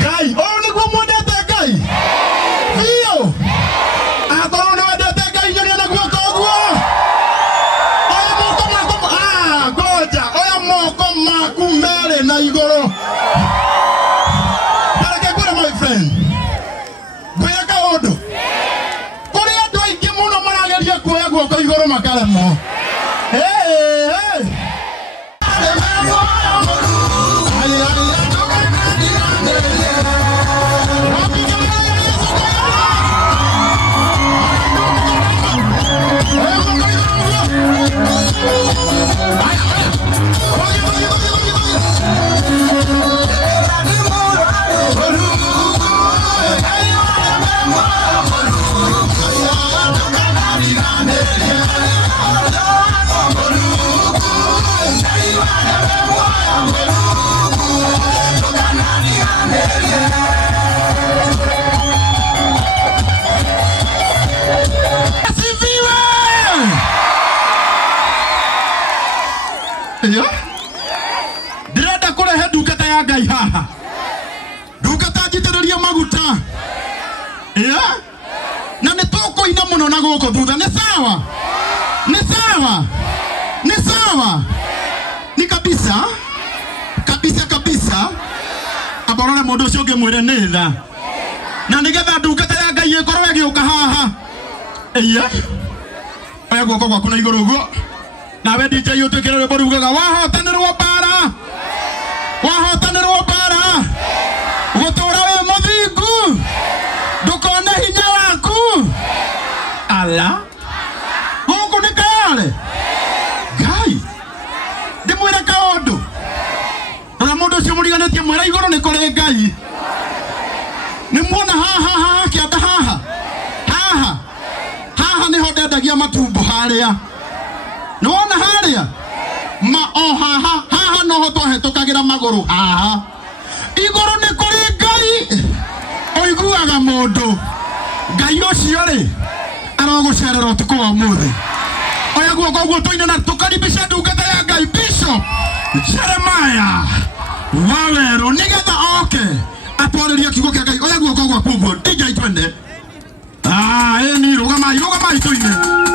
Gai, oh ni kwa mwendete Gai. Vio. Atoro ni mwendete Gai nyoni anakuwa kogwa. Oya moko mako, goja. Oya moko maku mere na igoro. Baraka kure my friend. Kuya ka odo. Kuri atu aingi muno marageria kuya guoko Ndirenda kurehe ndungata ya Ngai haha, ndungata njitĩrĩrie maguta. Na nĩ tũkũina mũno na gũkũ thutha. Nĩ sawa, nĩ sawa, nĩ sawa, ni kabisa kabisa kabisa. Aborore mũndũ ũcio ũngĩ mwĩre nĩ tha, na nĩgetha ndungata ya Ngai ĩkorwo ĩgĩũka haha. Oya guoko gwaku na igũrũ ũguo. Nawe DJ ũtwĩkĩre rwĩmbo rugaga wahotanĩrwo mbara, wahotanĩrwo mbara, gũtũũra wĩ mũthingu, ndũkone hinya waku. Ala gũkũ nĩ kayare Ngai, ndĩmwĩre kaũndũ. Rora mũndũ ũcio mũriganĩtie mwĩra igũrũ nĩ kũrĩ Ngai. Nĩ muona haha kĩanda haha nĩho ndendagia matumbo harĩa. Nĩ wona harĩa o haha noho twahetũkagĩra magũrũ haha. Igũrũ nĩ kũrĩ Ngai. Ũiguaga mũndũ, Ngai ũcio rĩ arogũcerera ũtukũ wa ũmũthĩ. Oya guoko ũguo tũine na tũkaribisha ndungata ya Ngai Bishop Jeremiah Waweru nĩgetha oke atwarĩrie kiugo kĩa Ngai. Oya guoko gwaku ũguo DJ twende. Ni rugamai tũine.